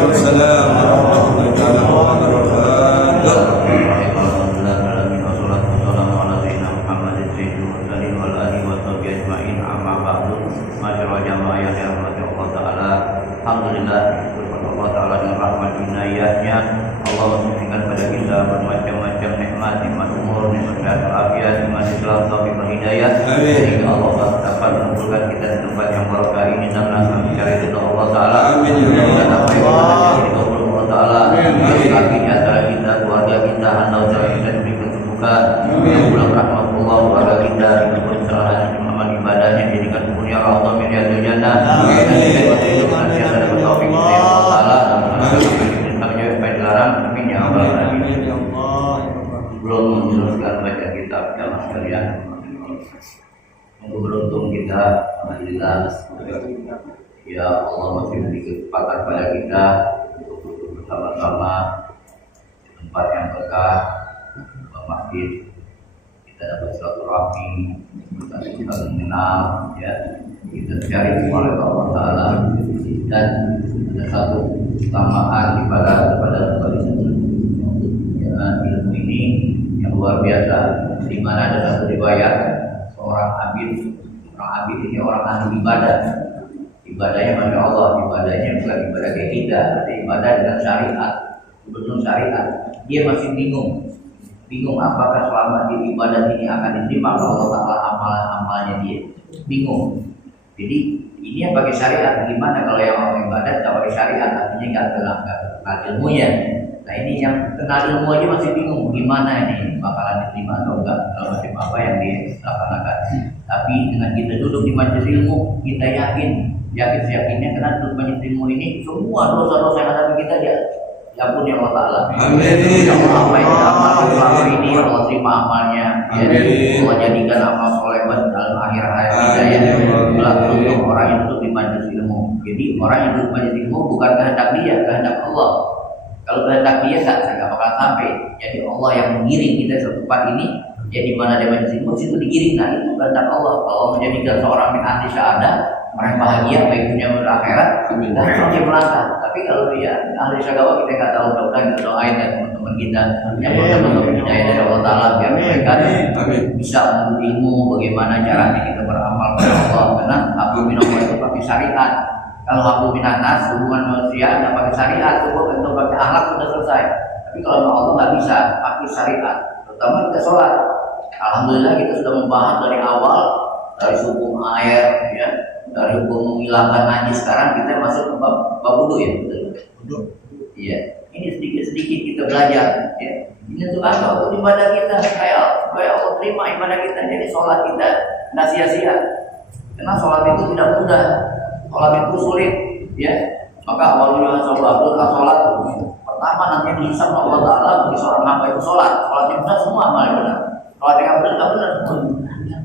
Waalaikumsalam warahmatullahi wabarakatuh. Alhamdulillah, Allah Ta'ala dengan rahmat inayahnya Allah memberikan pada kita bermacam-macam nikmat, nikmat umur, nikmat afiat, nikmat Islam, taufik dan hidayah. Sehingga Allah dapat mengumpulkan kita di tempat yang barokah ini dan mencari ridho Allah Ta'ala. Amin. Dan apa yang kita cari ridho Allah Ta'ala. Bagi di antara kita, keluarga kita, anak usaha kita diberi kesembuhan. Bulan rahmatullah keluarga kita diberi kesalahan iman ibadahnya dijadikan dunia Allah min riyadil jannah. Belum meneruskan baca kitab dalam sekalian. Beruntung kita, alhamdulillah. Ya Allah masih memberi kesempatan pada kita untuk bersama-sama di tempat yang berkah, masjid. Kita dapat silaturahmi, kita mengenal, ya. Kita cari kepada Allah Ta'ala. Dan ada satu keutamaan kepada ilmu ini yang luar biasa, di mana ada satu riwayat seorang abid ini orang ahli ibadah. Ibadahnya masya Allah, ibadahnya bukan ibadah kayak kita, tapi ibadah dengan syariat, betul syariat. Dia masih bingung apakah selama di ibadah ini akan diterima oleh Allah Ta'ala amalan-amalnya dia. Bingung. Jadi ini yang pakai syariat, gimana kalau yang orang ibadah tidak pakai syariat, artinya nggak kenal ilmunya. Nah ini yang kenal ilmu aja masih bingung gimana ini bakalan diterima atau enggak, kalau macam apa yang dilaksanakan. Tapi dengan kita duduk di majelis ilmu, kita yakinnya karena duduk majelis ilmu ini semua dosa-dosa yang ada di kita dia diampuni Allah Ta'ala. Amin. Ya Allah, apa yang kita amalkan selama ini Allah terima amalnya. Ya, Allah jadikan amal soleh dalam akhir hayat kita ya. Untuk orang yang duduk di majelis ilmu. Jadi orang yang duduk di majelis ilmu bukan kehendak dia, kehendak Allah. Kalau kehendak dia nggak bakal sampai. Jadi Allah yang mengiring kita ke tempat ini. Ya di mana dia majelis ilmu situ digiring. Nah itu kehendak Allah. Kalau menjadikan seorang min ahli syahadah, orang bahagia baik dunia maupun akhirat, kita dia melangkah. Tapi kalau dia ahli syagawa kita nggak tahu, mudah-mudahan kita doain dan teman-teman kita yang betul-betul hidayah dari Allah Ta'ala biar mereka bisa menuntut ilmu bagaimana caranya kita beramal kepada Allah. Karena hablum minallah itu pakai syariat. Kalau hablum minanas hubungan manusia nggak pakai syariat, cukup untuk pakai akhlak sudah selesai. Tapi kalau Allah nggak bisa pakai syariat, terutama kita sholat. Alhamdulillah kita sudah membahas dari awal, dari hukum air, ya, dari hukum menghilangkan najis. Sekarang kita masuk ke bab wudu ya, betul. Iya, ini sedikit kita belajar. Ya. Ini untuk apa? Untuk ibadah kita, supaya Allah terima ibadah kita. Jadi sholat kita nggak sia-sia. Karena sholat itu tidak mudah, sholat itu sulit. Ya, maka awalnya sholat. Pertama nanti dihisab Allah Ta'ala bagi seorang hamba itu sholat. Sholat yang benar semua amal benar. Sholat yang benar.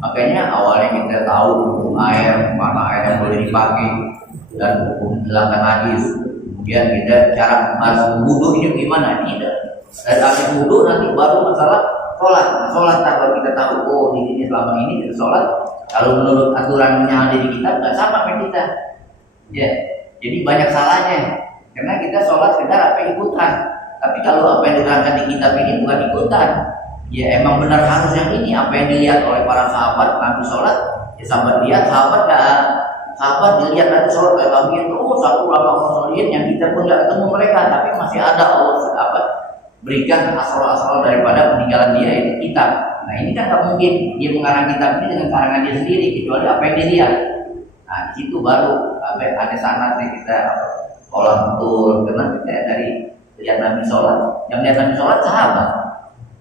Makanya awalnya kita tahu hukum air, mana air yang boleh dipakai dan hukum menghilangkan najis. Kemudian kita cara masuk wudu ini gimana? Tidak. Dari habis wudu nanti baru masalah sholat. Nah, sholat tanpa kita tahu, oh di sini selama ini kita sholat. Kalau menurut aturan yang ada di kitab nggak sama dengan kita. Ya, jadi banyak salahnya. Karena kita sholat sekedar apa ikutan. Tapi kalau apa yang diterangkan di kitab ini bukan ikutan. Ya emang benar harus yang ini. Apa yang dilihat oleh para sahabat Nabi sholat, ya sahabat lihat, sahabat dilihat Nabi sholat kayak kami itu, satu ulama muslimin yang kita pun nggak ketemu mereka, tapi masih ada Allah berikan asal-asal daripada peninggalan dia itu kitab. Nah ini kan tak mungkin dia mengarang kitab ini dengan karangan dia sendiri, kecuali apa yang dilihat. Nah di situ baru ada sanadnya kita sholat betul, karena kita dari lihat Nabi sholat, yang lihat Nabi sholat sahabat.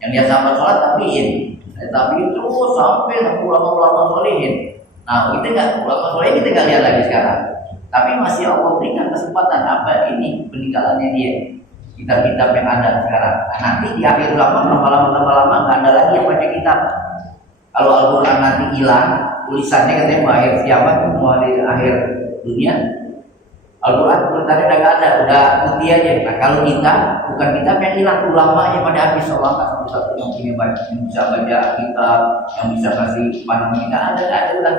Yang dia sahabat sholat tabiin, tapi terus sampai ulama-ulama solihin. Nah kita ulama solihin kita nggak lihat lagi sekarang. Tapi masih Allah berikan kesempatan apa ini peninggalannya dia, kitab-kitab yang ada sekarang. Nah, nanti di akhir zaman lama-lama nggak ada lagi yang baca kitab. Kalau Al-Quran nanti hilang, tulisannya katanya mau akhir kiamat, mau di akhir dunia. Al-Quran tulisannya udah nggak ada, udah putih aja. Nah kalau kita bukan kitab yang hilang, ulamanya pada habis. Allah nggak satu-satu yang punya baca, yang bisa baca kitab, yang bisa kasih pandangan kita ada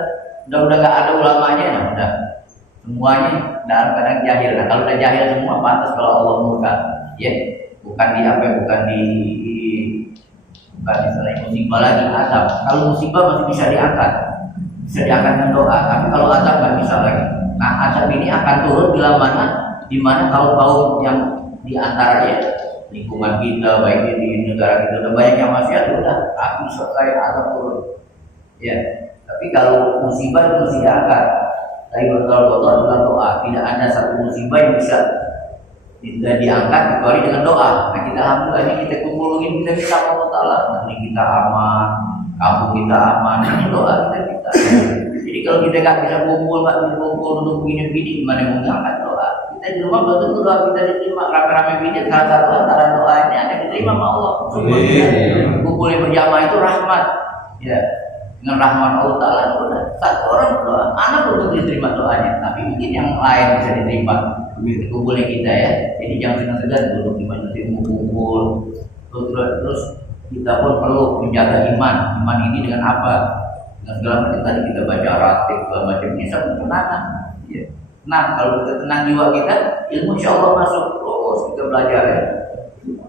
udah nggak ada ulamanya, nah udah semuanya dalam keadaan jahil. Nah, kalau udah jahil semua pantas kalau Allah murka, ya. Bukan di apa, bukan misalnya musibah lagi azab. Kalau musibah masih bisa diangkat dengan doa. Tapi kalau azab nggak bisa lagi. Nah, azab ini akan turun bila mana, di mana kaum yang di antaranya lingkungan kita, baik di negara kita, udah banyak yang maksiat, udah api selesai, azab turun. Ya. Tapi kalau musibah itu mesti diangkat. Tapi betul-betul adalah doa. Tidak ada satu musibah yang bisa tidak diangkat kecuali dengan doa. Nah, kita alhamdulillah ini kita kumpulin, kita minta Allah Taala, negeri kita aman, kampung kita aman, ini doa kita. Jadi kalau kita nggak bisa kumpul untuk begini-begini, gimana mau ngangkat doa? Kita di rumah betul doa kita diterima, rame-rame begini, salah satu antara doa ini ada diterima sama Allah. Kumpulin berjamaah itu rahmat, ya. Dengan rahmat Allah Taala udah satu orang berdoa, anak untuk diterima doanya, tapi mungkin yang lain bisa diterima. Kumpulnya kita ya, jadi jangan segan-segan duduk di majelis ilmu kumpul. Terus kita pun perlu menjaga iman ini dengan apa? Dengan segala macam tadi kita baca ratib segala macam ini sama ketenangan. Ya. Nah, kalau kita tenang jiwa kita, ilmu insya Allah masuk terus kita belajar ya.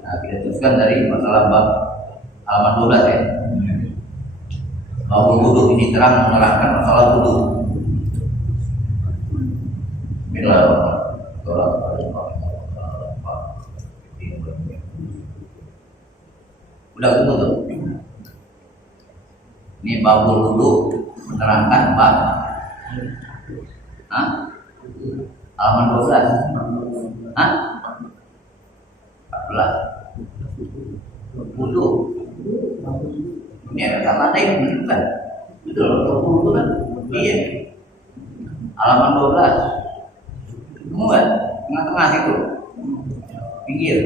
Nah, kita teruskan dari masalah bab halaman 12 ya. Bab wudu ini terang menerangkan masalah wudu. Bismillahirrahmanirrahim. Udah kumpul tuh. Ini babul wudu menerangkan bab halaman 12. 14. Wudu. Ini ada kata lain menunjukkan. Betul, wudu kan? Iya. Halaman 12. Semua tengah-tengah situ, pinggir,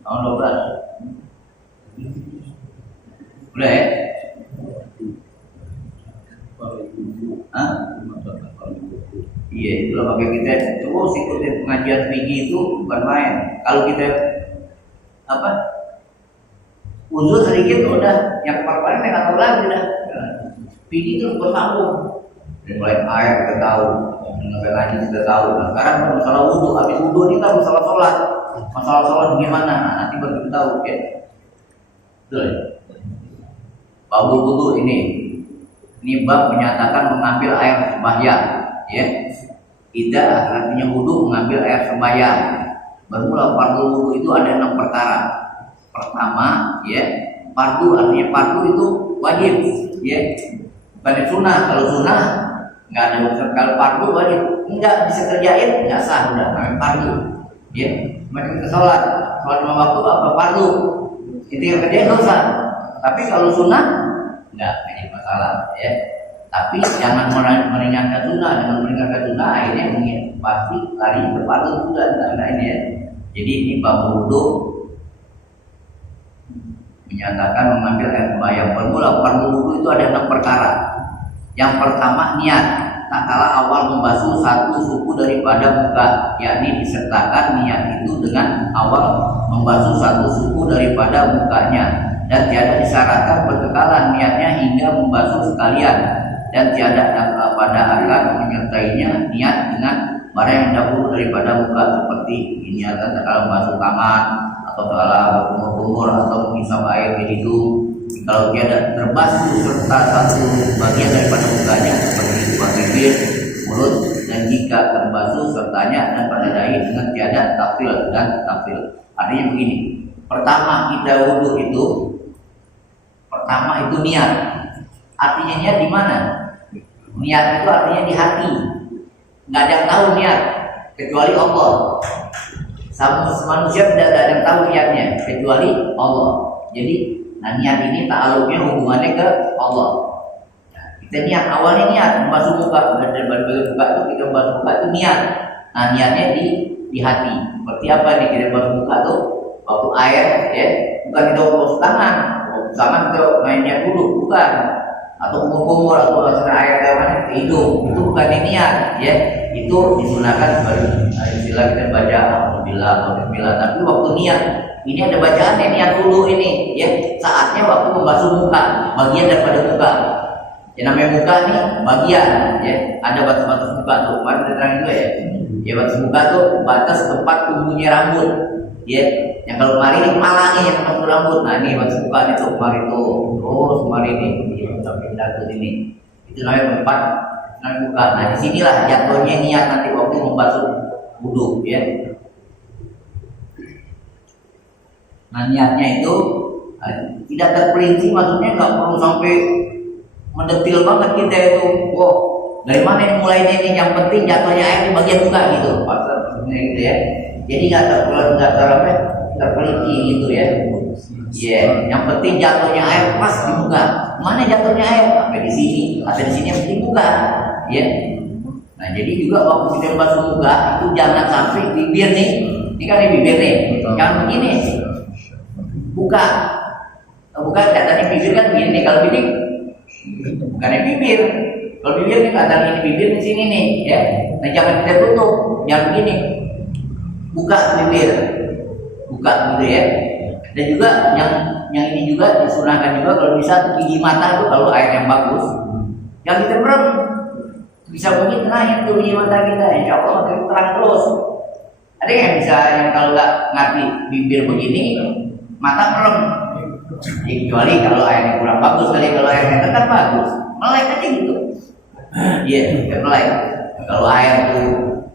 tahun 12. Udah ya? Iya, itulah pakai kita terus ikutin pengajian tinggi itu bukan main. Kalau kita uzur sedikit udah, yang kemarin nggak tahu lagi dah. Tinggi itu bersambung. Mulai air kita tahu, sampai ngaji kita tahu. Nah, sekarang masalah wudhu, habis wudhu ini kan masalah sholat. Masalah sholat gimana? Nah, nanti baru kita tahu, ya. Betul. Bab wudhu ini bab menyatakan mengambil air sembahyang, ya. Tidak artinya wudhu mengambil air sembahyang. Bermula fardu wudhu itu ada 6 perkara. Pertama, ya, fardu artinya fardu itu wajib, ya. Bukan sunnah. Kalau sunnah nggak ada urusan. Kalau fardu wajib, nggak bisa kerjain, nggak sah, udah namanya fardu. Ya, macam kita sholat 5 waktu apa fardu, itu yang kerjain dosa. Tapi kalau sunnah nggak jadi masalah, ya. Tapi jangan meringankan sunnah. Dengan meringankan sunnah akhirnya mungkin pasti lari ke fardu juga, ini ya. Jadi ini bab wudu menyatakan mengambil air sembahyang. Bermula fardu wudu itu ada 6 perkara. Yang pertama niat, tak kala awal membasuh satu suku daripada muka, yakni disertakan niat itu dengan awal membasuh satu suku daripada mukanya, dan tiada disyaratkan berkekalan niatnya hingga membasuh sekalian, dan tiada pada akan menyertainya niat dengan barang yang dahulu daripada muka, seperti diniatkan tak kala membasuh tangan atau kala berkumur-kumur atau menghisap air di hidung. Kalau tiada terbasuh serta satu bagian daripada mukanya seperti buah bibir, mulut, dan jika terbasuh sertanya dan pada dahi dengan tiada tafsil dan tafsil. Artinya begini, pertama kita wudhu itu, pertama itu niat. Artinya niat di mana? Niat itu artinya di hati. Nggak ada yang tahu niat kecuali Allah. Sama manusia tidak ada yang tahu niatnya kecuali Allah. Jadi niat ini ta'aluknya hubungannya ke Allah. Nah, kita niat awalnya niat membasuh muka, dan bagian muka itu kita membasuh muka itu niat. Nah, niatnya di hati. Seperti apa nih kita membasuh muka tuh? Waktu air, ya, bukan kita membasuh tangan. Tangan kita main niat dulu, bukan. Atau kumur-kumur atau masuk air ke mana ke hidung, itu bukan niat, ya. Itu disunahkan istilah kita baca alhamdulillah atau bismillah. Tapi waktu niat ini ada bacaannya, niat dulu ini, ya. Saatnya waktu membasuh muka, bagian daripada muka. Yang namanya muka nih bagian, ya. Ada batas-batas muka tuh. Kemarin kita terang juga ya. Ya batas muka tuh batas tempat tumbuhnya rambut, ya. Yang kalau kemarin ini kepalanya yang tumbuh rambut. Nah ini batas muka itu kemarin tuh, terus kemarin ini sampai dagu ini. Itu namanya tempat namanya muka. Nah disinilah jatuhnya niat nanti waktu membasuh wudhu, ya. Nah niatnya itu tidak terperinci, maksudnya nggak perlu sampai mendetil banget kita itu. Wow, dari mana ini mulainya ini? Yang penting jatuhnya air di bagian muka gitu, maksudnya gitu ya. Jadi nggak terperinci gitu ya. Ya, yang penting jatuhnya air pas di muka. Mana jatuhnya air? Sampai di sini, atau di sini yang penting muka, ya. Nah jadi juga waktu kita membasuh muka itu jangan sampai bibir nih. Ini kan di bibir nih, jangan begini. Buka katanya bibir kan begini. Kalau begini bukannya bibir. Kalau bibir nih katanya ini bibir di sini nih, ya. Nah jangan kita tutup, jangan begini. Buka bibir, buka gitu ya. Dan juga yang ini juga disunahkan juga kalau bisa tuh gigi mata itu kalau air yang bagus, yang kita merem bisa mungkin tenang itu gigi mata kita, insya Allah makin terang terus. Ada yang bisa yang kalau nggak ngerti bibir begini mata merem, kecuali kalau airnya kurang bagus. Kali kalau airnya tetap bagus, melek aja gitu. Iya, melek. Kalau air tuh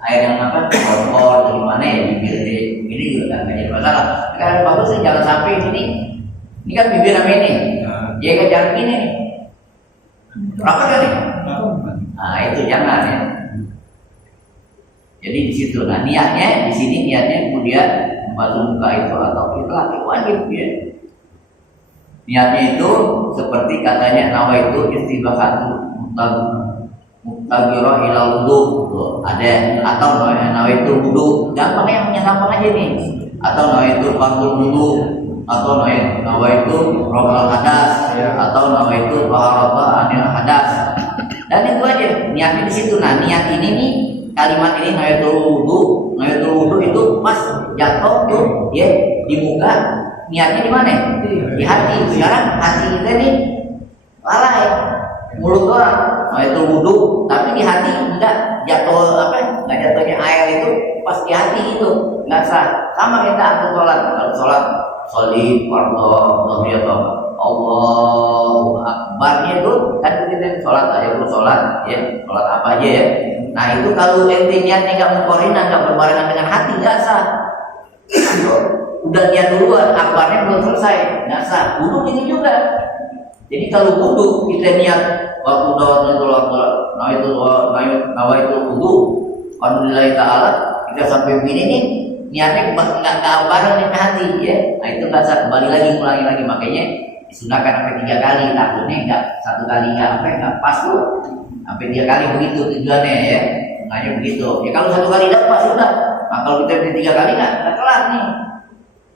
air yang apa, kotor atau gimana ya bibir begini juga kan jadi masalah. Kalau bagus sih jangan sampai ini kan bibir namanya ini, ya kan jangan begini nih. Rapat kan nih? Nah itu jangan ya. Jadi di situ, nah niatnya di sini niatnya kemudian membasuh muka itu atau itu lagi wajib ya. Niatnya itu seperti katanya nawa itu istibahatu muktagiro ilal wudu, ada atau nawa itu wudu, gampang yang gampang aja nih. Atau nawa itu fardhu wudu, atau nawa itu raf'ul hadas, atau nawa itu taharatu anil hadas. Dan itu aja niatnya di situ. Nah niat ini nih, kalimat ini nawatul wudu itu pas jatuh tuh ya di muka, niatnya di mana? Di hati. Sekarang hati kita nih lalai, mulut orang nawatul wudu, tapi di hati enggak jatuh enggak jatuhnya air itu pas di hati itu enggak sah. Sama kita atur sholat, kalau sholat sholli fardhu atau Allahu Akbarnya itu kan kita sholat aja perlu sholat ya, sholat apa aja ya. Nah itu kalau ente niatnya nggak mengkorina, nggak berbarengan dengan hati, nggak sah. Udah niat duluan, akbarnya belum selesai, nggak sah. Wudu ini juga. Jadi kalau wudu kita niat waktu nawaitul wudu, alhamdulillah taala kita sampai begini nih, niatnya nggak bareng dengan hati ya. Nah itu nggak sah. Kembali lagi, ulangi lagi, makanya disunahkan sampai 3 kali. Takutnya nggak 1 kali nggak pas tuh. Sampai 3 kali begitu tujuannya ya, hanya begitu. Ya kalau 1 kali dapat sudah. Nah kalau kita 3 kali nggak kelar nih.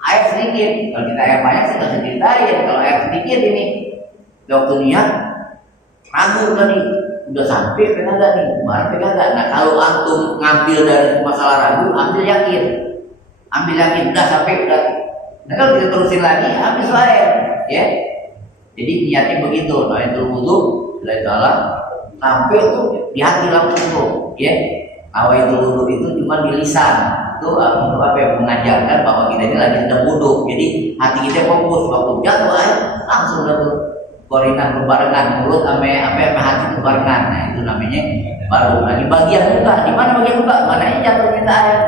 Air sedikit, kalau kita air banyak sih nggak ceritain. Kalau air sedikit ini, waktu niat ragu tadi udah sampai penaga nih, kemarin penaga. Nah kalau antum ngambil dari masalah ragu, ambil yakin udah sampai udah. Nah kalau kita terusin lagi, habis air, ya. Jadi niatnya begitu. Nah itu wudu, lillahi ta'ala. Sampai itu di hati langsung tuh, ya. Nawaitul wudu itu cuma di lisan. Itu untuk apa yang mengajarkan bahwa kita ini lagi sedang wudu. Jadi hati kita fokus waktu jatuh air langsung udah tuh koordinat berbarengan mulut sama hati berbarengan. Nah itu namanya baru. Nah di bagian muka, di mana bagian muka? Mananya jatuh kita air.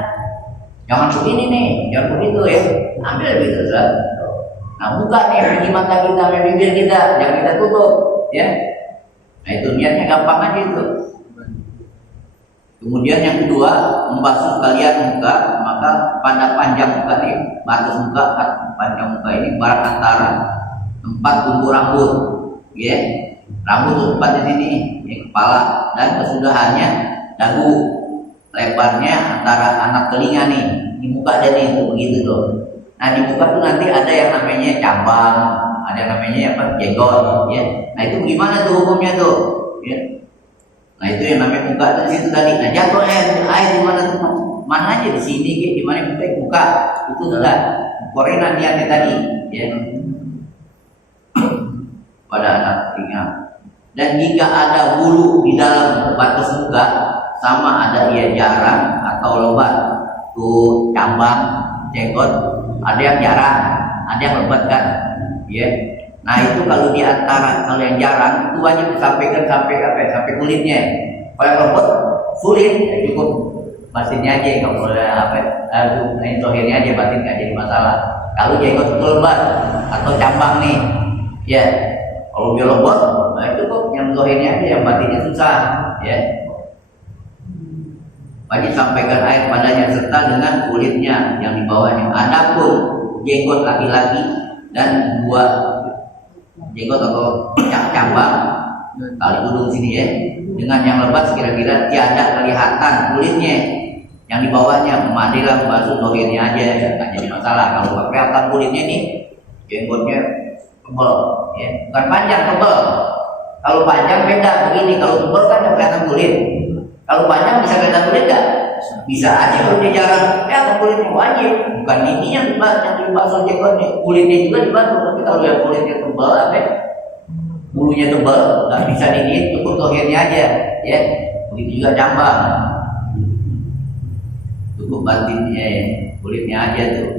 Jangan begini nih, jangan begitu ya. Ambil gitu saja. Nah muka nih di mata kita, sama bibir kita, jangan kita tutup, ya. Nah itu niatnya gampang aja itu. Kemudian yang kedua, membasuh kalian muka, maka pada panjang muka nih, batas muka, panjang muka ini barat antara tempat tumbuh rambut, ya. Rambut itu tempat di sini, ya, kepala, dan kesudahannya dagu, lebarnya antara anak telinga nih, di muka dan itu begitu tuh. Nah di muka tuh nanti ada yang namanya cabang, ada yang namanya jenggot, ya. Nah itu gimana tuh hukumnya tuh, ya. Nah itu yang namanya muka itu di situ tadi. Nah jatuh air di mana tuh? Mana aja di sini, di mana kita muka itu sudah koordinat niatnya tadi, ya. Pada anak telinga, Dan jika ada bulu di dalam batas muka, sama ada ia jarang atau lebat. Tuh cabang, jenggot, ada yang jarang, ada yang lebat kan, ya. Nah itu kalau di antara kalau yang jarang itu wajib disampaikan sampai kulitnya. Kalau yang lebat sulit, ya cukup batinnya aja, nggak boleh zohirnya aja, batin nggak jadi masalah. Kalau jenggot itu lebat atau cabang nih, ya. Kalau dia lebat, nah cukup yang zohirnya aja, yang batinnya susah, ya. Wajib sampaikan air padanya serta dengan kulitnya yang di bawahnya. Adapun jenggot laki-laki dan buah jenggot atau cabang tali udung sini ya, dengan yang lebat kira-kira tiada kelihatan kulitnya yang di bawahnya, memadilah membasuh zohirnya aja, nggak jadi masalah. Kalau kelihatan kulitnya nih, jenggotnya tebal, ya, bukan panjang, tebal. Kalau panjang beda begini, kalau tebal kan kelihatan kulit. Kalau panjang bisa kelihatan kulit nggak? Bisa aja kalau dia jarang, ya kulitnya wajib. Bukan ininya yang dibasuh jenggotnya, kulitnya juga dibasuh. Tapi kalau yang kulitnya tebal, bulunya tebal, nggak bisa dingin, cukup zohirnya aja, ya. Begitu juga cabang, cukup batinnya, kulitnya aja tuh,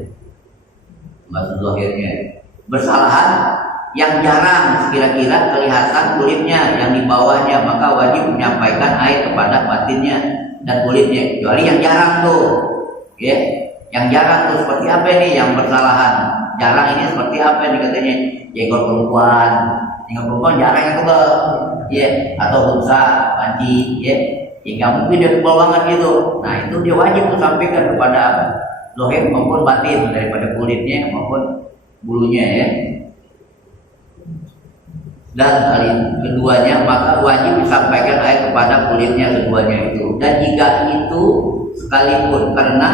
basuh zohirnya. Bersalahan yang jarang kira-kira kelihatan kulitnya yang di bawahnya, maka wajib menyampaikan air kepada batinnya dan kulitnya. Kecuali yang jarang tuh, ya, yang jarang tuh seperti apa nih yang bersalahan? Jarang ini seperti apa nih katanya? Jenggot perempuan, jarang yang tebal, ya, atau busa, panci, ya, nggak mungkin dia tebal banget gitu. Nah itu dia wajib tuh sampaikan kepada zohir maupun batin daripada kulitnya maupun bulunya, ya. Dan kali keduanya maka wajib disampaikan air kepada kulitnya keduanya itu. Dan jika itu sekalipun karena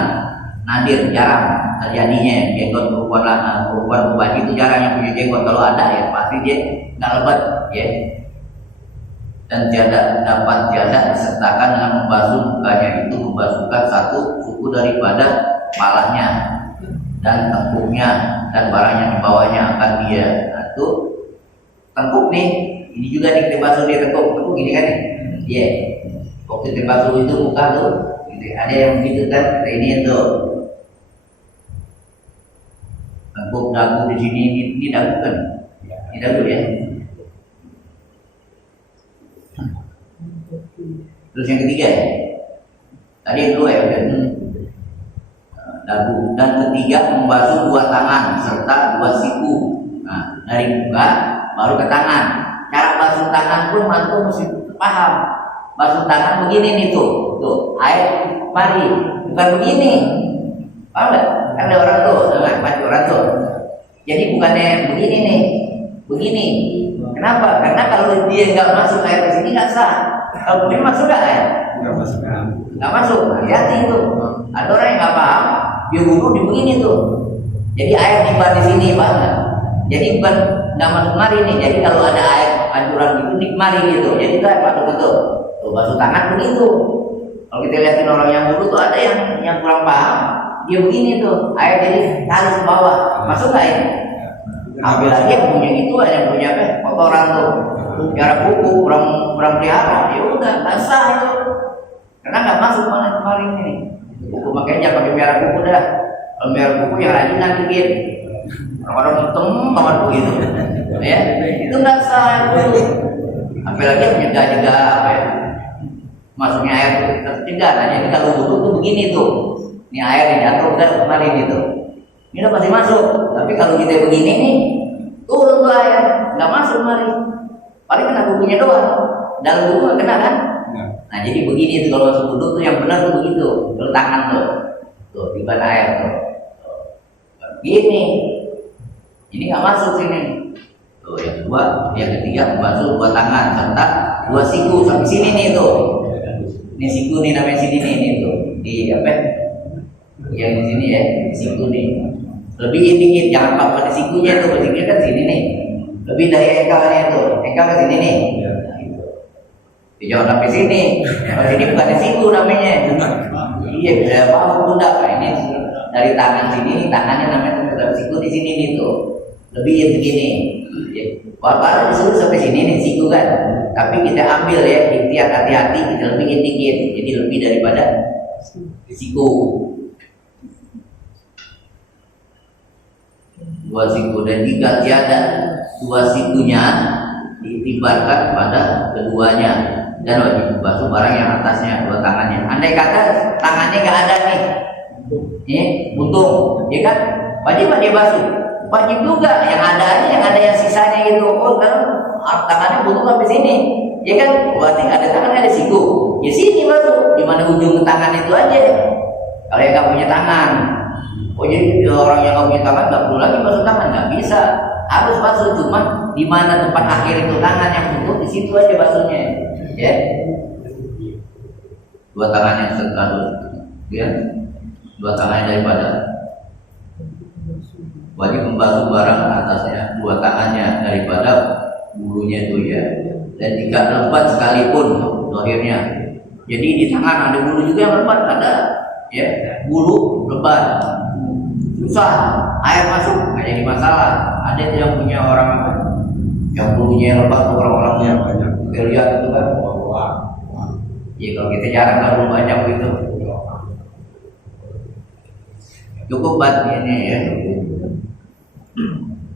nadir, jarang terjadinya jenggot perempuan bupati itu jarang yang punya jenggot. Kalau ada ya pasti dia nggak lebat, ya. Dan dapat disertakan dengan membasuh mukanya itu, membasuhkan satu suku daripada kepalanya dan tengkuknya dan barang yang di bawahnya akan dia. Nah, itu tengkuk nih, ini juga nih kita basuh dia tengkuk gini kan, iya. Waktu kita basuh itu muka tuh, gitu. Ada yang begitu kan, ini tuh tengkuk, dagu di sini, ini dagu kan, ini dagu ya. Terus yang ketiga, tadi yang kedua ya, dagu. Dan ketiga membasuh dua tangan serta dua siku. Nah dari muka baru ke tangan. Cara basuh tangan pun mantu mesti paham. Basuh tangan begini nih tuh, air mari, bukan begini. Paham nggak? Kan ada orang tuh, banyak orang tuh. Jadi bukannya begini nih, begini. Kenapa? Karena kalau dia nggak masuk air ke sini nggak sah. Kalau begini masuk nggak air? Nggak masuk. Hati-hati itu. Ada orang yang nggak paham, dia wudhu di begini tuh. Jadi air tiba di sini, banget. Jadi bukan nggak masuk mari nih. Jadi kalau ada air anjuran gitu di mari gitu. Jadi itu air masuk betul. Tuh basuh tangan begitu. Kalau kita lihatin orang yang wudhu tuh ada yang kurang paham. Dia begini tuh, air jadi tarik ke bawah. Masuk nggak ya? Ambil lagi yang punya gitu, yang punya apa? Kotoran tuh. Cara kuku kurang pelihara. Ya udah nggak sah itu. Karena nggak masuk mana kemarin ini. Kuku makanya jangan pakai merah kuku dah. Kalau merah kuku yang rajinan dikit. Orang-orang hitam banget begitu, ya itu nggak sah itu. Apalagi mencegah apa ya? Masuknya air tercegah. Nah jadi kalau wudhu tuh begini tuh. Ini air yang jatuh udah kemarin itu. Ini udah pasti masuk. Tapi kalau kita begini nih, turun tuh air, nggak masuk kemarin. Paling kena kukunya doang. Dalam kuku nggak kena kan? Nah jadi begini tuh kalau masuk wudhu tuh yang benar tuh begitu. Tangan tuh tiba air tuh. Begini. Ini nggak masuk sini. Tuh yang kedua, yang ketiga membasuh dua tangan serta dua siku sampai sini nih tuh. Ini siku nih namanya sini nih tuh. Di apa? Yang di sini ya, siku nih. Lebih dikit, jangan pada sikunya tuh, sikunya kan sini nih. Lebih dari engkelnya tuh, engkel ke sini nih. Jangan sampai sini. Kalau ini bukan siku namanya. Iya bisa bahu pundak. Nah, ini dari tangan sini, tangannya namanya siku di sini nih tuh. Lebih yang begini. Bapak disuruh sampai sini nih siku kan. Tapi kita ambil ya, ikhtiar hati-hati, kita lebihin dikit, jadi lebih daripada siku. 2 siku, dan jika tiada 2 sikunya diitibarkan pada keduanya, dan wajib membasuh barang yang atasnya 2 tangannya. Andai kata tangannya nggak ada nih, buntung, ya kan? Wajib dia basuh. Wajib juga yang ada aja, yang ada yang sisanya gitu. Oh, tangannya buntung sampai sini, ya kan? Berarti nggak ada tangan, nggak ada siku. Ya sini basuh, di mana ujung tangan itu aja. Kalau yang nggak punya tangan, oh jadi orang yang nggak punya tangan nggak perlu lagi basuh tangan, nggak bisa. Harus basuh, cuma di mana tempat akhir itu tangan yang buntung, di situ aja basuhnya. Ya, 2 tangannya harus, ya, 2 tangannya daripada wajib membasuh barang atasnya 2 tangannya daripada bulunya itu ya. Dan jika lebat sekalipun dohirnya, jadi di tangan ada bulu juga yang lebat, ada ya bulu lebat, susah air masuk nggak jadi masalah. Ada yang punya orang apa yang bulunya yang lebat, orang-orang yang banyak kita lihat itu kan, ya kalau kita jarang kalau banyak itu cukup batinnya ya,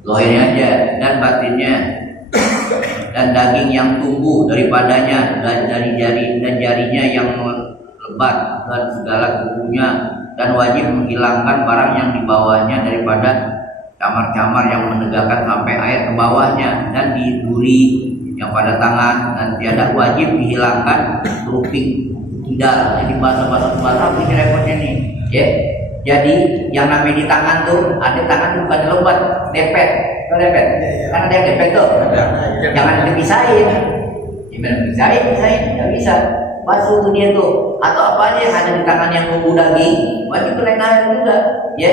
lohirnya aja dan batinnya, dan daging yang tumbuh daripadanya, dan dari jarinya yang lebat dan segala kukunya, dan wajib menghilangkan barang yang di bawahnya daripada camar-camar yang menegakkan sampai air ke bawahnya, dan di duri yang pada tangan, dan tiada wajib dihilangkan keruping kidal. Jadi bahasa ini repotnya nih ya. Jadi yang namanya di tangan tuh, ada tangan bukan lebat, dempet, dempet, kan ada yang dempet tuh, jangan dipisahin, gimana pisahin, nggak bisa. Basuh tuh dia tuh, atau apa aja yang ada di tangan yang nunggu daging, wajib kena air juga, ya.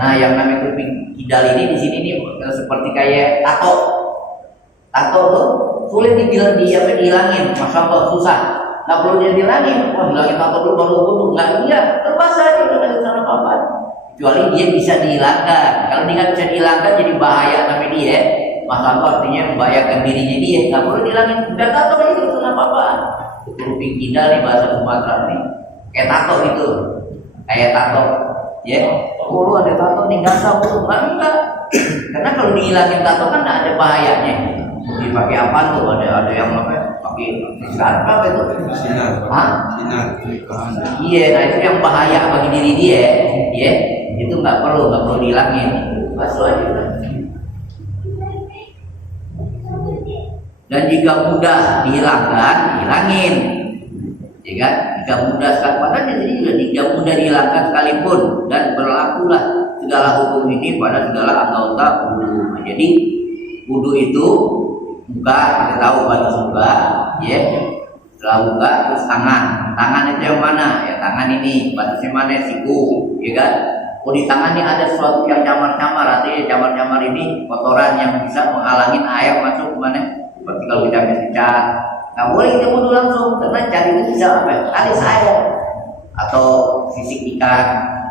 Nah, yang namanya keruping kidal ini di sini nih seperti kayak tato tuh sulit dihilangin, masya Allah susah. Nggak perlu dia hilangin, hilangin tato dulu baru wudu, nggak iya, terbahasa aja udah nggak usah apa-apa. Kecuali dia bisa dihilangkan. Kalau dia nggak bisa dihilangkan jadi bahaya namanya dia. Masya Allah artinya membahayakan dirinya dia, nggak perlu dihilangin. Udah tato aja itu nggak apa-apa. Keruping kidal di bahasa Sumatera nih, kayak tato gitu, kayak tato, ya. Oh ada tato nih nggak tahu, enggak. Karena kalau dihilangin tato kan nggak ada bahayanya. Dipakai apa tuh? Ada yang apa? Pakai sinar apa itu? Sinar. Iya, nah itu yang bahaya bagi diri dia, ya. Itu nggak perlu dihilangin. Basuh aja udah. Dan jika mudah dihilangkan, hilangin. Ya kan? Jika mudah sekali, padahal di sini juga jika mudah dihilangkan sekalipun, dan berlakulah segala hukum ini pada segala anggota wudu. Jadi wudu itu buka, kita tahu batas buka, ya. Setelah buka terus tangan itu yang mana? Ya tangan ini batasnya mana? Siku, ya kan? Oh di tangannya ada sesuatu yang camar-camar, artinya camar-camar ini kotoran yang bisa menghalangi air masuk kemana? Seperti kalau kita habis cat, nggak boleh kita wudu langsung, karena cat itu bisa apa? Alis air atau sisik ikan.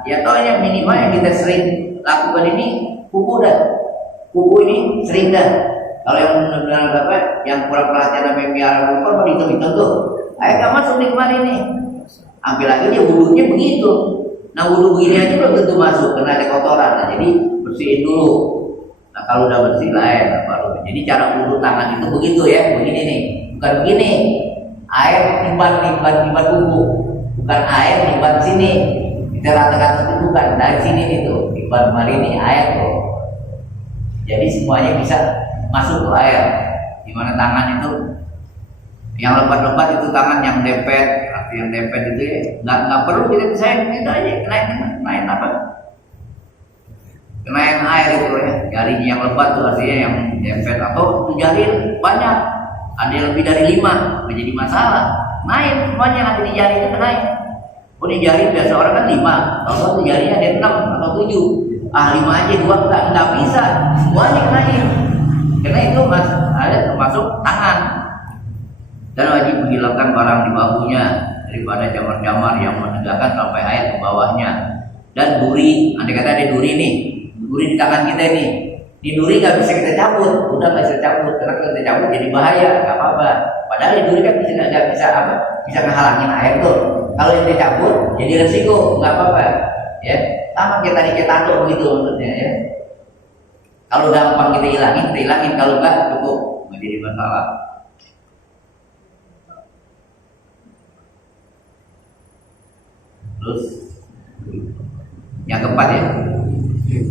Ya toh yang minimal yang kita sering lakukan ini kuku ini sering dah. Kalau yang benar-benar apa, yang kurang perhatian sampai biar lupa, mau dihitung tuh, air nggak masuk di kemarin nih. Ambil lagi dia wudunya begitu. Nah wudu begini aja belum tentu masuk, karena ada kotoran. Nah, jadi bersihin dulu. Nah kalau udah bersih lah ya baru. Jadi cara wudu tangan itu begitu ya, begini nih, bukan begini. Air timban kuku, bukan air timban sini. Kita ratakan itu bukan dari sini nih tuh, timban kemarin nih air tuh. Jadi semuanya bisa masuk ke air. Dimana tangan itu yang lebat-lebat itu tangan yang dempet, atau yang dempet itu ya nggak perlu kita pisahin, itu aja kenain apa? Kenain air itu ya. Jarinya yang lebat tuh artinya yang dempet, atau jari banyak, ada yang lebih dari 5, nggak jadi masalah. Naik semuanya yang ada di jari itu kenain. Oh di jari biasa orang kan 5, kalau satu jarinya ada 6 atau 7. 5 aja, 2 nggak bisa, semuanya kenain. Karena itu ada termasuk tangan. Dan wajib menghilangkan barang di bahunya daripada camar-camar yang menegakkan sampai air ke bawahnya. Dan duri, andai kata ada duri nih, duri di tangan kita nih, di duri nggak bisa kita cabut, udah nggak bisa cabut, karena kalau kita cabut jadi bahaya, nggak apa-apa. Padahal di duri kan nggak bisa apa? Bisa ngehalangin air tuh. Kalau yang dicampur jadi resiko, nggak apa-apa. Ya, sama kita tadi tato begitu maksudnya ya. Kalau gampang kita hilangin. Kalau nggak cukup, nggak jadi masalah. Terus yang keempat ya.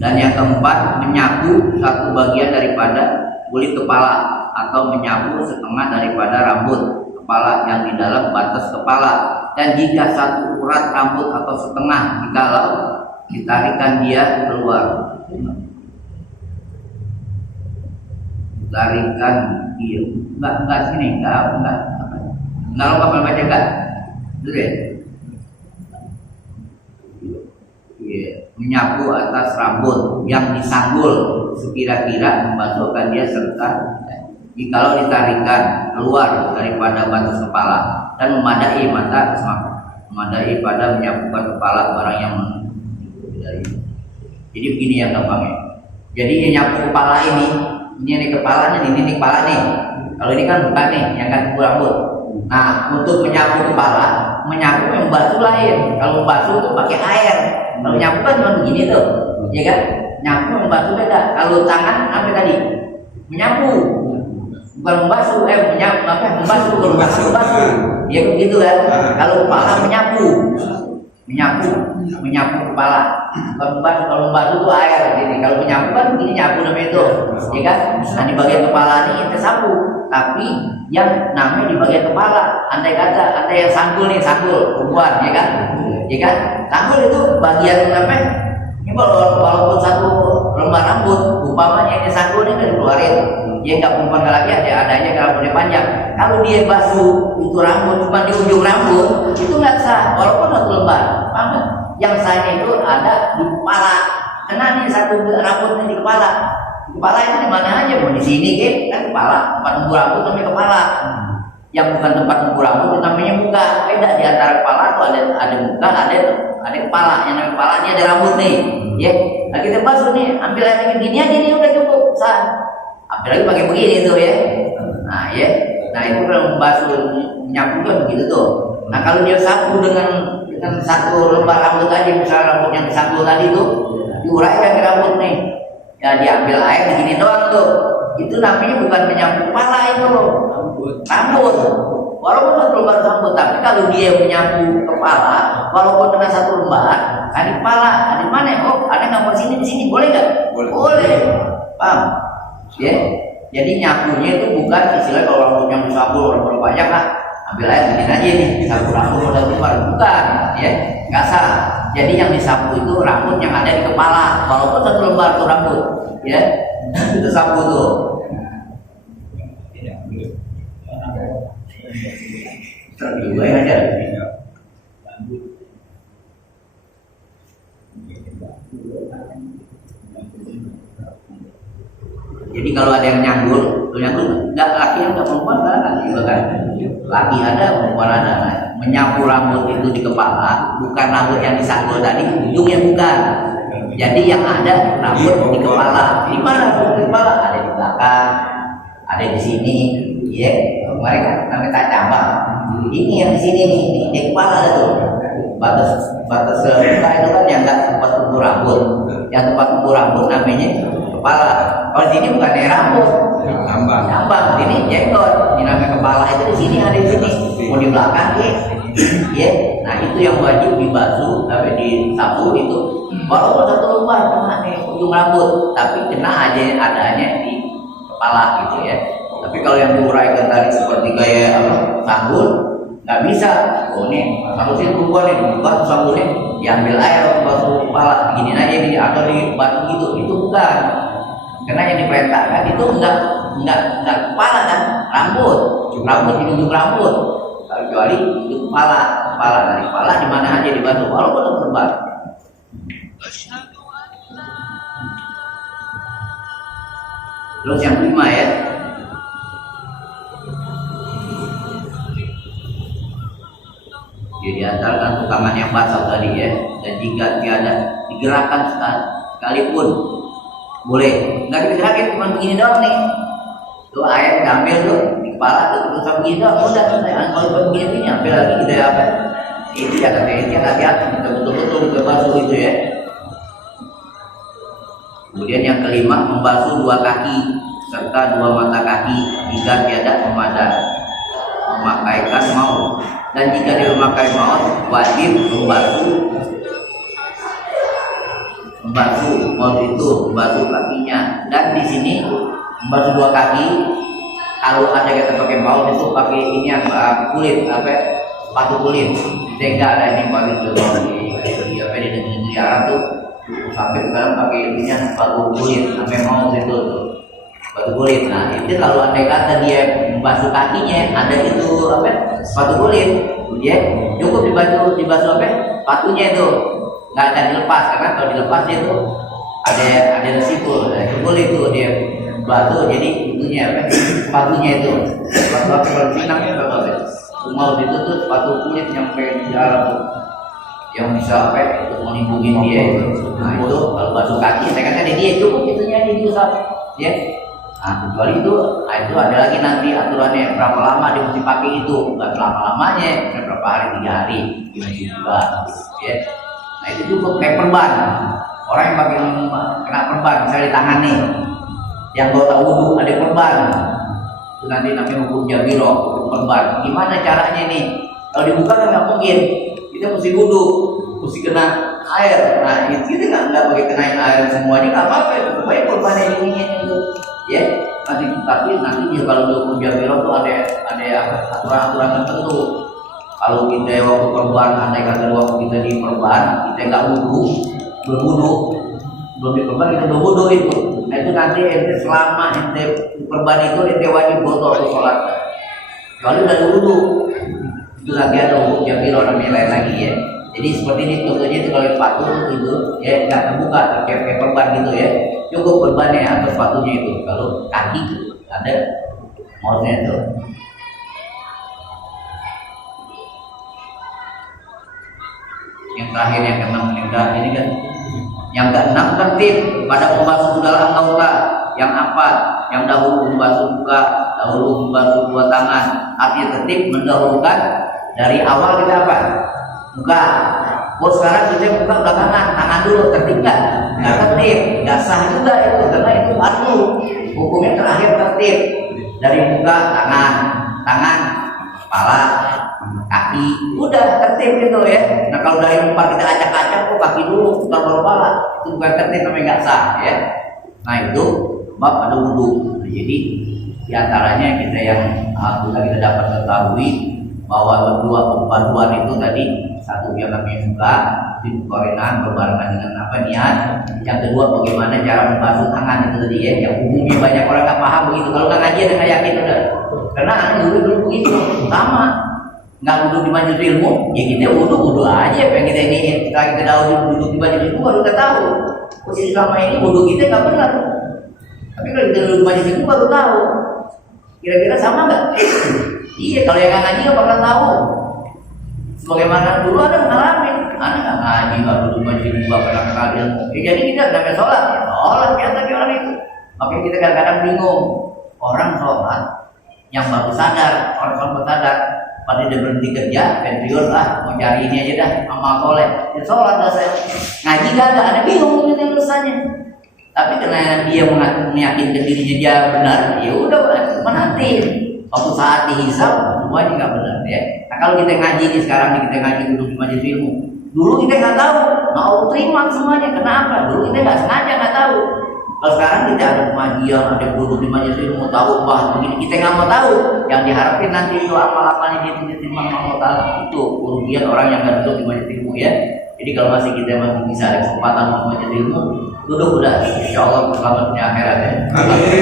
Dan yang keempat, menyapu satu bagian daripada kulit kepala atau menyapu setengah daripada rambut kepala yang di dalam batas kepala. Dan jika satu urat rambut atau setengah, jikalau ditarikan dia keluar. Tarikan dia enggak sini, enggak lengkap baca enggak? Betul ya? Menyapu atas rambut yang disanggul sekira-kira membasuhkan dia serta jikalau ditarikan keluar daripada batas kepala dan memadai pada menyapukan kepala barang yang jadi begini ya gampangnya. Jadi yang nyapu kepala ini kepalanya, ini kepala nih. Kalau ini kan bukan nih yang kan rambut. Nah, untuk menyapu kepala, menyapu yang membasuh lain. Kalau membasuh tuh pakai air. Kalau nyapu kan cuma begini tuh, ya kan? Nyapu membasuh beda. Kalau tangan apa tadi? Menyapu, bukan membasuh. Membasuh. Kalau membasuh, ya begitu kan? Kalau kepala menyapu kepala. Kalau membasuh tuh air. Jadi kalau menyapu kan begini nyapu namanya itu, ya kan? Nah di bagian kepala ini kita sapu, tapi yang namanya di bagian kepala. Andai yang sanggul perempuan, ya kan? Ya kan? Sanggul itu bagian apa? Ini walaupun satu lembar rambut, umpamanya ini sanggul ini kan dikeluarin. Dia nggak perempuan lagi adanya rambutnya panjang. Kalau dia basuh itu rambut cuma di ujung rambut, itu nggak sah. Walaupun satu lembar, paham? Yang sahnya itu ada di kepala. Karena nih satu rambutnya di kepala. Kepala itu di mana aja? Mau di sini kan kepala. Tempat tumbuh rambut namanya kepala. Yang bukan tempat tumbuh rambut itu namanya muka. Beda di antara kepala tuh ada muka, ada kepala. Yang namanya kepala ini ada rambut nih. Ya, nah kita basuh nih, ambil air gini aja nih udah cukup sah. Apalagi pakai begini tuh ya. Nah ya, nah itu kalau membasuh menyapu kan begitu tuh. Nah kalau dia sapu dengan satu lembar rambut aja, misalnya rambut yang disanggul tadi tuh diuraikan ke rambut nih. Ya diambil air begini doang tuh. Itu namanya bukan menyapu kepala itu loh. Rambut. Walaupun satu lembar rambut, tapi kalau dia menyapu kepala, walaupun dengan satu lembar, kan di kepala, ada di mana? Oh, ada nggak di sini, boleh nggak? Boleh. Paham? Ya, jadi nyapunya itu bukan istilah kalau rambutnya disabul orang banyak lah, ambil air begini aja nih, sapu rambut udah keluar, bukan, ya, nggak sah. Jadi yang disapu itu rambut yang ada di kepala, walaupun satu lembar tuh rambut, ya, itu sapu tuh. Terus aja. Jadi kalau ada yang nyanggul nggak laki nggak perempuan kan juga kan. Laki ada, perempuan ada. Menyapu rambut itu di kepala, bukan rambut yang disanggul tadi, ujungnya bukan. Jadi yang ada rambut di kepala. Di mana rambut di kepala? Ada di belakang, ada di sini, ya. Mereka namanya cabang. Ini yang di sini nih, di kepala ada tuh. Batas muka itu kan yang nggak tempat tumbuh rambut. Yang tempat tumbuh rambut namanya kepala. Kalau di sini bukan rambut, tambang. Ini jenggot. Ini namanya kepala itu di sini ada di sini. Mau di belakang ya. Nah itu yang wajib dibasuh, tapi disapu itu. Walaupun satu lembar cuma nih ujung rambut, tapi kena aja adanya di kepala gitu ya. Tapi kalau yang diuraikan tadi seperti kayak sanggul, nggak bisa. Oh nih harusnya perempuan nih bukan sanggulnya diambil air atau basuh kepala begini aja nih atau di batu gitu, itu bukan. Karena yang diperintahkan itu enggak kepala kan, rambut di ujung rambut. Kecuali itu kepala dari kepala di mana aja dibantu walaupun terlembar. Terus yang kelima ya, dia diantarkan tangan yang basah tadi ya, dan jika tiada digerakkan sekalipun boleh, nggak digerakin cuma begini doang nih, tuh air diambil tuh kepala terus begitu, udah kalau begini sampai lagi kita apa? Itu ya hati-hati kita betul-betul kita basuh itu ya. Kemudian yang kelima, membasuh dua kaki serta dua mata kaki jika tiada memadai memakaikan maut, dan jika dia memakai maut wajib membasuh maut itu, membasuh kakinya. Dan di sini membasuh dua kaki, kalau ada kita pakai maut itu pakai ini yang kulit sepatu kulit. Kita enggak ada ini pakai di negeri Arab tuh sampai sekarang pakai ini yang sepatu kulit sampai maut itu sepatu kulit. Nah itu kalau andai kata dia membasuh kakinya ada itu sepatu kulit, dia cukup dibasuh sepatunya itu, nggak akan dilepas, karena kalau dilepas itu ada resiko, kulit itu dia basuh, jadi itunya sepatunya itu kalau Pinang itu mau itu tuh sepatu kulit yang kayak di dalam yang bisa untuk melindungi dia itu. Nah itu kalau basuh kaki saya katakan dia cukup itunya dia diusap ya. Nah kecuali itu, itu ada lagi nanti aturannya berapa lama dia mesti pakai itu, bukan lama-lamanya, berapa hari, 3 hari gimana juga ya. Nah itu cukup kayak perban, orang yang pakai kena perban misalnya di tangan nih, yang bawa wudhu ada perban, itu nanti namanya hukum jabiro, hukum perban. Gimana caranya nih? Kalau dibuka kan nggak mungkin, kita mesti wudhu, mesti kena air. Nah itu kita nggak pakai kena air semuanya, nggak apa-apa, pokoknya perban yang dingin itu ya. Tapi nanti dia kalau hukum jabiro tuh ada aturan-aturan tertentu. Kalau kita waktu perban, andai kata waktu kita di perban, kita nggak belum di perban kita belum wudhu itu. Nah itu nanti ente selama ente perban itu ente wajib boto untuk sholat. Kalau udah wudhu, itu lagi ada hukum jabiro namanya lain lagi ya. Jadi seperti ini contohnya itu kalau sepatu itu ya nggak terbuka, kayak perban gitu ya. Cukup perbannya atau sepatunya itu. Kalau kaki ada mautnya itu. Yang terakhir yang keenam ini kan. Yang keenam tertib pada membasuh segala anggota. Yang empat, yang dahulu membasuh muka, dahulu membasuh dua tangan. Artinya tertib mendahulukan dari awal kita apa? Muka. Oh sekarang kita buka belakangan, tangan dulu, tertib nggak tertib, nggak sah juga itu, karena itu fardu. Hukumnya terakhir tertib dari muka, tangan, kepala, kaki, udah tertib gitu ya. Nah kalau dari empat kita acak-acak, kaki dulu, bukan kepala, itu bukan tertib, namanya nggak sah ya. Nah itu bab ada wudhu. Jadi diantaranya kita yang alhamdulillah kita dapat ketahui bahwa berdua pembaruan itu tadi, satu dia namanya muka, di korenan berbarengan dengan niat. Yang kedua bagaimana cara membasuh tangan itu tadi ya, yang umumnya banyak orang nggak paham begitu. Kalau nggak ngaji nggak yakin udah, karena dulu begitu sama, nggak wudhu di majelis ilmu, ya kita wudhu aja. Pengen kita ini kita tahu duduk di majelis ilmu baru kita tahu. Jadi selama ini wudhu kita nggak benar. Tapi kalau kita duduk di majelis ilmu baru tahu. Kira-kira sama nggak? Iya, kalau yang nggak ngaji nggak bakal tahu. Sebagaimana dulu ada ngalamin, anak nggak ngaji, nggak duduk majelis ilmu, nggak pernah kenal ilmu. Jadi kita sampai sholat biasa di orang itu. Makanya kita kadang-kadang bingung. Orang sholat yang baru sadar, orang sholat baru sadar, pada dia berhenti kerja, pensiun mau cari ini aja dah, amal soleh. Dia sholat dah saya. Ngaji nggak ada bingung gitu urusannya. Tapi karena dia meyakinkan dirinya dia benar, ya udah menanti. Waktu saat dihisab semuanya nggak benar ya. Nah kalau kita ngaji nih sekarang kita ngaji duduk di majelis ilmu, dulu kita nggak tahu, mau terima semuanya. Kenapa? Dulu kita nggak sengaja nggak tahu. Kalau sekarang kita ada pengajian, ada duduk di majelis ilmu, tahu begini, kita nggak mau tahu. Yang diharapkan nanti itu amal-amalnya dia diterima Allah Taala. Itu kerugian orang yang nggak duduk di majelis ilmu ya. Jadi kalau masih kita masih bisa ada kesempatan untuk majelis ilmu, duduk udah, insya Allah selamat dunia akhirat ya. Amin.